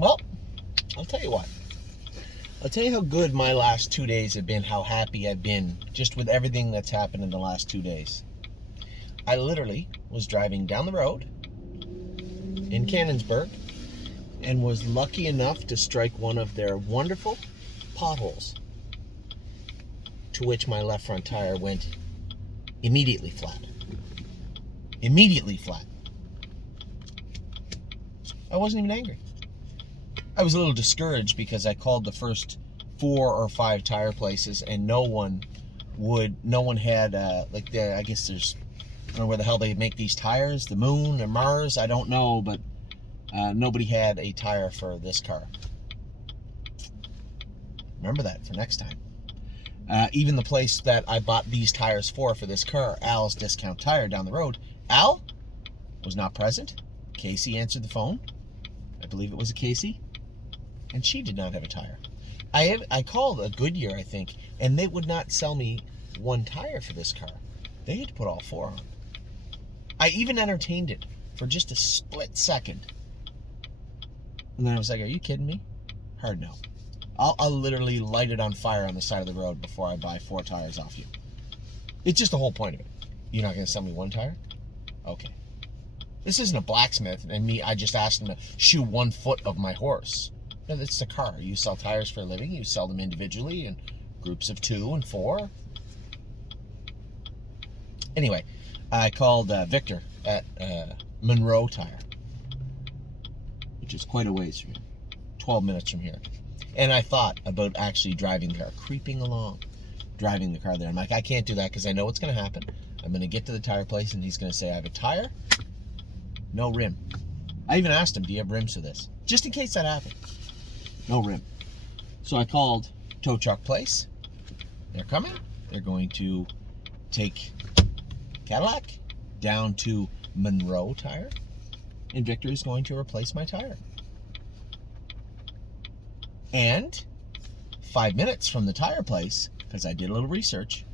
Well, I'll tell you what. I'll tell you how good my last 2 days have been, how happy I've been just with everything that's happened in the last 2 days. I literally was driving down the road in Canonsburg and was lucky enough to strike one of their wonderful potholes, to which my left front tire went immediately flat. Immediately flat. I wasn't even angry. I was a little discouraged because I called the first 4 or 5 tire places and no one had, I guess there's, I don't know where the hell they make these tires, the moon or Mars, I don't know, but nobody had a tire for this car. Remember that for next time. Even the place that I bought these tires for this car, Al's Discount Tire down the road, Al was not present. Casey answered the phone. I believe it was a Casey. And she did not have a tire. I called a Goodyear, I think, and they would not sell me one tire for this car. They had to put all 4 on. I even entertained it for just a split second. And then I was like, are you kidding me? Hard no. I'll literally light it on fire on the side of the road before I buy 4 tires off you. It's just the whole point of it. You're not going to sell me 1 tire? Okay. This isn't a blacksmith and I just asked him to shoe 1 foot of my horse. No, it's the car. You sell tires for a living. You sell them individually in groups of 2 and 4. Anyway, I called Victor at Monroe Tire, which is quite a ways from here. 12 minutes from here. And I thought about actually driving the car, creeping along, driving the car there. I'm like, I can't do that because I know what's going to happen. I'm going to get to the tire place and he's going to say, I have a tire, no rim. I even asked him, do you have rims for this? Just in case that happened. No rim. So I called tow truck place. They're coming. They're going to take Cadillac down to Monroe Tire. And Victor is going to replace my tire. And 5 minutes from the tire place, because I did a little research,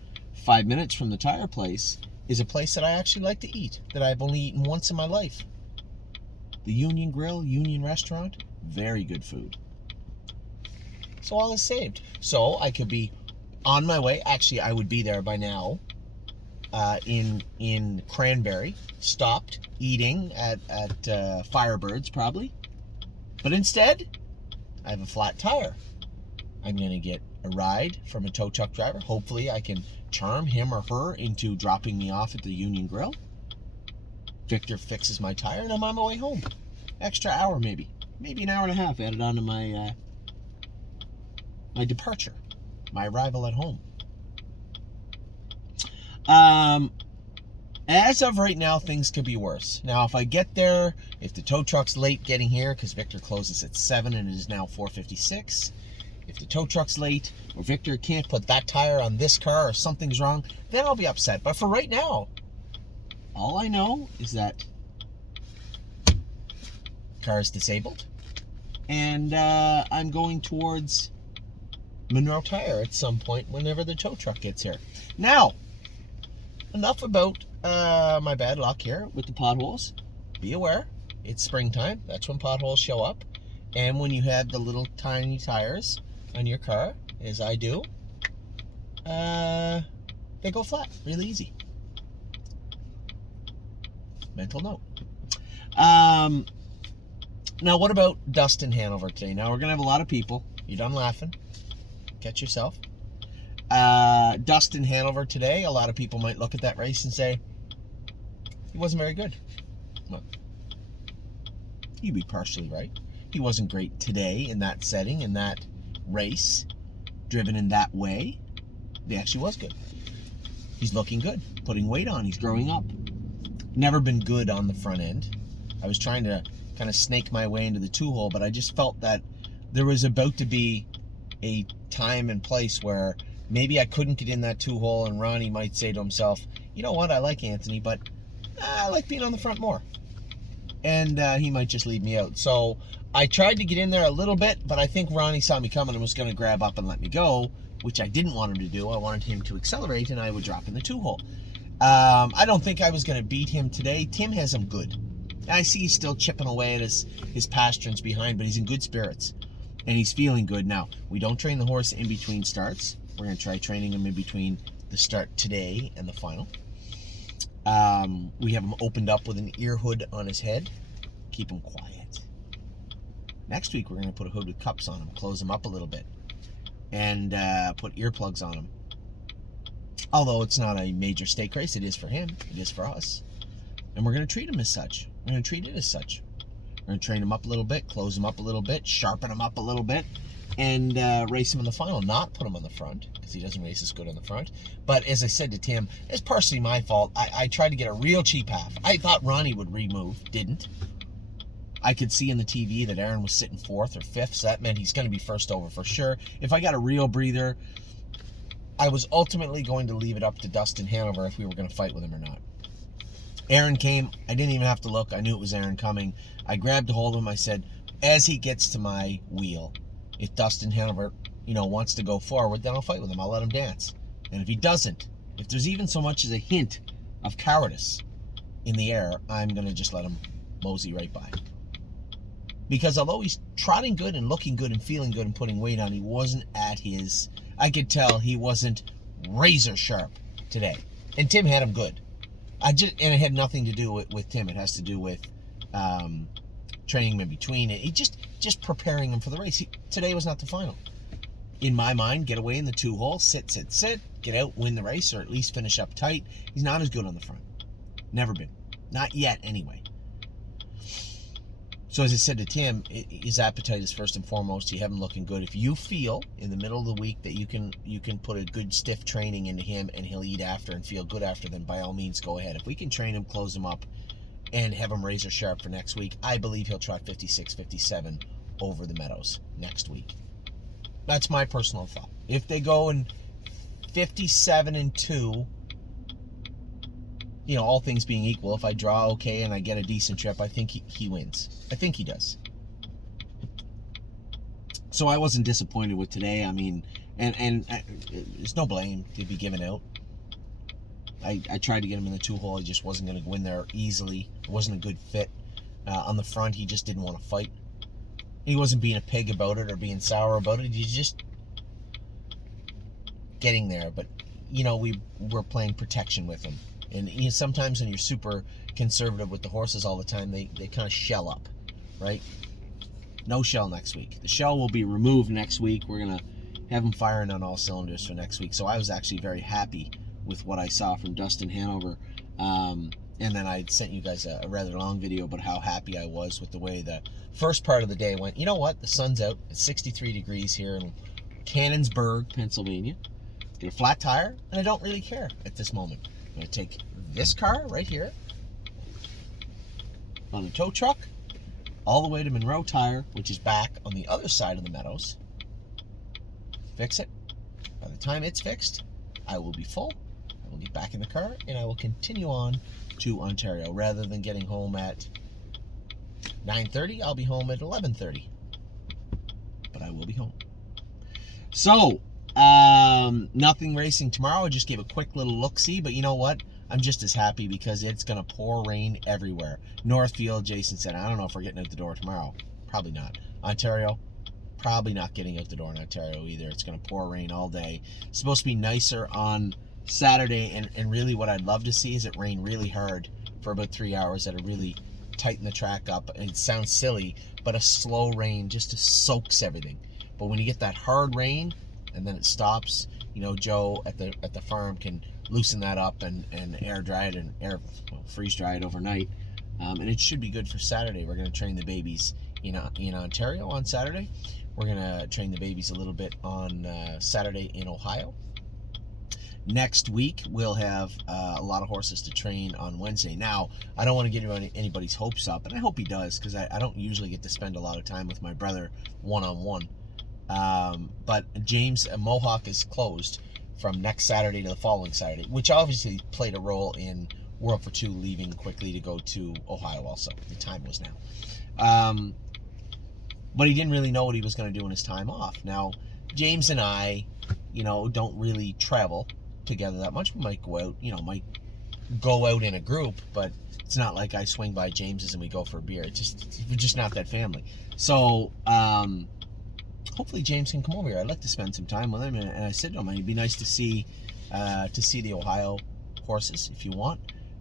5 minutes from the tire place is a place that I actually like to eat, that I've only eaten once in my life. The Union Grill, Union Restaurant, very good food. So all is saved. So I could be on my way. Actually, I would be there by now in Cranberry, stopped eating at Firebirds probably. But instead, I have a flat tire. I'm going to get a ride from a tow truck driver. Hopefully I can charm him or her into dropping me off at the Union Grill. Victor fixes my tire and I'm on my way home. Extra hour maybe. Maybe an hour and a half added on to my my departure. My arrival at home. As of right now, things could be worse. Now, if I get there, if the tow truck's late getting here, because Victor closes at 7 and it is now 4:56, if the tow truck's late, or Victor can't put that tire on this car, or something's wrong, then I'll be upset. But for right now, all I know is that car is disabled, and I'm going towards Monroe Tire at some point whenever the tow truck gets here. Now, enough about my bad luck here with the potholes. Be aware, it's springtime. That's when potholes show up. And when you have the little tiny tires on your car, as I do, they go flat really easy. Mental note. Now, what about Dustin Hanover today? Now, we're going to have a lot of people. You're done laughing. Catch yourself. Dustin Hanover today, a lot of people might look at that race and say, he wasn't very good. Well, you'd be partially right. He wasn't great today in that setting, in that race, driven in that way. He actually was good. He's looking good, putting weight on, he's growing up. Never been good on the front end. I was trying to kind of snake my way into the 2-hole, but I just felt that there was about to be a time and place where maybe I couldn't get in that 2-hole, and Ronnie might say to himself, you know what, I like Anthony, but I like being on the front more. And he might just leave me out. So I tried to get in there a little bit, but I think Ronnie saw me coming and was going to grab up and let me go, which I didn't want him to do. I wanted him to accelerate, and I would drop in the 2-hole. I don't think I was going to beat him today. Tim has him good. I see he's still chipping away at his pasture's behind, but he's in good spirits. And he's feeling good. Now, we don't train the horse in between starts. We're going to try training him in between the start today and the final. We have him opened up with an ear hood on his head. Keep him quiet. Next week, we're going to put a hood with cups on him, close him up a little bit, and put earplugs on him. Although it's not a major stake race, it is for him. It is for us. And we're going to treat him as such. We're going to treat it as such. We're going to train him up a little bit, close him up a little bit, sharpen him up a little bit, and race him in the final. Not put him on the front, because he doesn't race as good on the front. But as I said to Tim, it's partially my fault. I tried to get a real cheap half. I thought Ronnie would remove, didn't. I could see in the TV that Aaron was sitting 4th or 5th, so that meant he's going to be first over for sure. If I got a real breather, I was ultimately going to leave it up to Dustin Hanover if we were going to fight with him or not. Aaron came. I didn't even have to look. I knew it was Aaron coming. I grabbed a hold of him. I said, as he gets to my wheel, if Dustin Hanover, wants to go forward, then I'll fight with him. I'll let him dance. And if he doesn't, if there's even so much as a hint of cowardice in the air, I'm going to just let him mosey right by. Because although he's trotting good and looking good and feeling good and putting weight on, he wasn't at his... I could tell he wasn't razor sharp today. And Tim had him good. And it had nothing to do with Tim. It has to do with training him in between. He just preparing him for the race. Today was not the final. In my mind, get away in the 2-hole, sit, get out, win the race, or at least finish up tight. He's not as good on the front. Never been. Not yet, anyway. So as I said to Tim, his appetite is first and foremost. You have him looking good. If you feel in the middle of the week that you can put a good stiff training into him and he'll eat after and feel good after, then by all means go ahead. If we can train him, close him up, and have him razor sharp for next week, I believe he'll trot 56, 57 over the Meadows next week. That's my personal thought. If they go in 57-2, all things being equal, if I draw okay and I get a decent trip, I think he wins. I think he does. So I wasn't disappointed with today. I mean, and there's no blame to be given out. I tried to get him in the 2-hole. He just wasn't going to go in there easily. It wasn't a good fit. On the front, he just didn't want to fight. He wasn't being a pig about it or being sour about it. He's just getting there. But, we were playing protection with him. And sometimes when you're super conservative with the horses all the time, they kind of shell up, right? No shell next week. The shell will be removed next week. We're going to have him firing on all cylinders for next week. So I was actually very happy with what I saw from Dustin Hanover. And then I sent you guys a rather long video about how happy I was with the way the first part of the day went. You know what? The sun's out. It's 63 degrees here in Cannonsburg, Pennsylvania. Get a flat tire, and I don't really care at this moment. I'm going to take this car right here on a tow truck all the way to Monroe Tire, which is back on the other side of the Meadows. Fix it. By the time it's fixed, I will be full. I will get back in the car, and I will continue on to Ontario. Rather than getting home at 9:30, I'll be home at 11:30. But I will be home. So, nothing racing tomorrow. I just gave a quick little look-see, but you know what? I'm just as happy because it's going to pour rain everywhere. Northfield, Jason said, I don't know if we're getting out the door tomorrow. Probably not. Ontario, probably not getting out the door in Ontario either. It's going to pour rain all day. It's supposed to be nicer on Saturday, and really what I'd love to see is it rain really hard for about 3 hours. That'll really tighten the track up. And it sounds silly, but a slow rain just soaks everything. But when you get that hard rain, and then it stops, Joe at the farm can loosen that up and air dry it and freeze dry it overnight. And it should be good for Saturday. We're going to train the babies in Ontario on Saturday. We're going to train the babies a little bit on Saturday in Ohio. Next week, we'll have a lot of horses to train on Wednesday. Now, I don't want to get anybody's hopes up, and I hope he does, because I don't usually get to spend a lot of time with my brother one-on-one. But James Mohawk is closed from next Saturday to the following Saturday, which obviously played a role in World for Two leaving quickly to go to Ohio also. The time was now. But he didn't really know what he was going to do in his time off. Now, James and I, don't really travel together that much. We might go out, might go out in a group, but it's not like I swing by James's and we go for a beer. We're just not that family. So hopefully James can come over here. I'd like to spend some time with him, and I said to him, it'd be nice to see the Ohio horses if you want,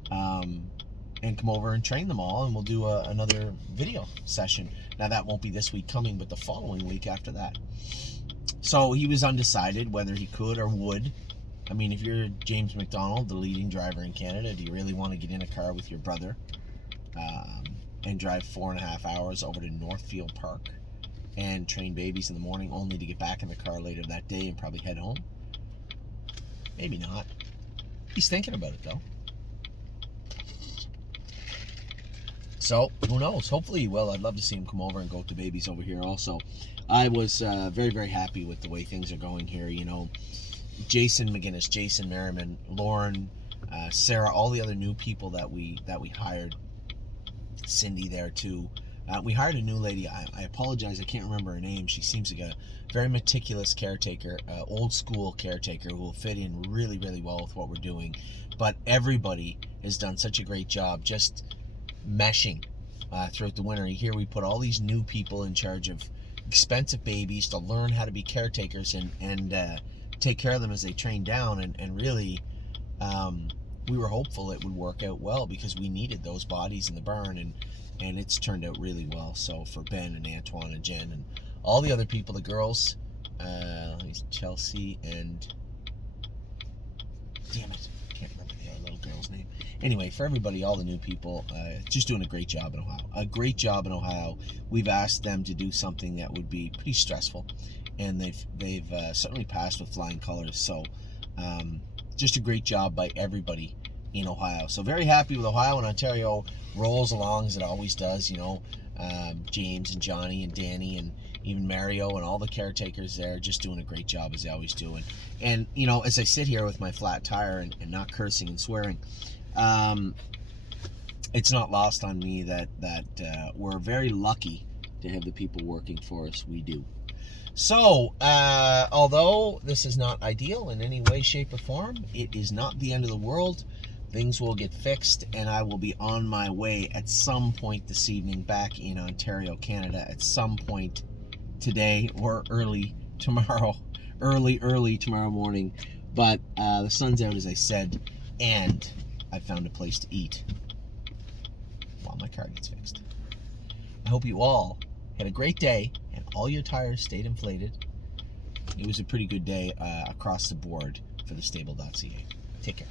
and come over and train them all, and we'll do another video session. Now that won't be this week coming, but the following week after that. So he was undecided whether he could or would. I mean, if you're James McDonald, the leading driver in Canada, do you really want to get in a car with your brother and drive 4.5 hours over to Northfield Park and train babies in the morning, only to get back in the car later that day and probably head home? Maybe not. He's thinking about it, though. So, who knows? Hopefully he will. I'd love to see him come over and go to babies over here also. I was very, very happy with the way things are going here. You know, Jason McGinnis, Jason Merriman, Lauren, Sarah, all the other new people that we hired. Cindy there too. We hired a new lady. I apologize, I can't remember her name. She seems like a very meticulous caretaker, old school caretaker who will fit in really, really well with what we're doing. But everybody has done such a great job just meshing throughout the winter. Here we put all these new people in charge of expensive babies to learn how to be caretakers and take care of them as they train down, and really we were hopeful it would work out well because we needed those bodies in the barn, and it's turned out really well. So for Ben and Antoine and Jen and all the other people, the girls, Chelsea and damn it, can't remember the other little girl's name. Anyway, for everybody, all the new people, just doing a great job in Ohio. A great job in Ohio. We've asked them to do something that would be pretty stressful, and they've certainly passed with flying colors. So just a great job by everybody in Ohio. So very happy with Ohio, and Ontario rolls along as it always does. You know, James and Johnny and Danny and even Mario and all the caretakers there just doing a great job as they always do. And you know, as I sit here with my flat tire and not cursing and swearing, it's not lost on me that we're very lucky to have the people working for us. We do. So, although this is not ideal in any way, shape, or form, it is not the end of the world. Things will get fixed, and I will be on my way at some point this evening back in Ontario, Canada, at some point today or early tomorrow morning. But the sun's out, as I said, and I found a place to eat while my car gets fixed. I hope you all had a great day and all your tires stayed inflated. It was a pretty good day across the board for the stable.ca. Take care.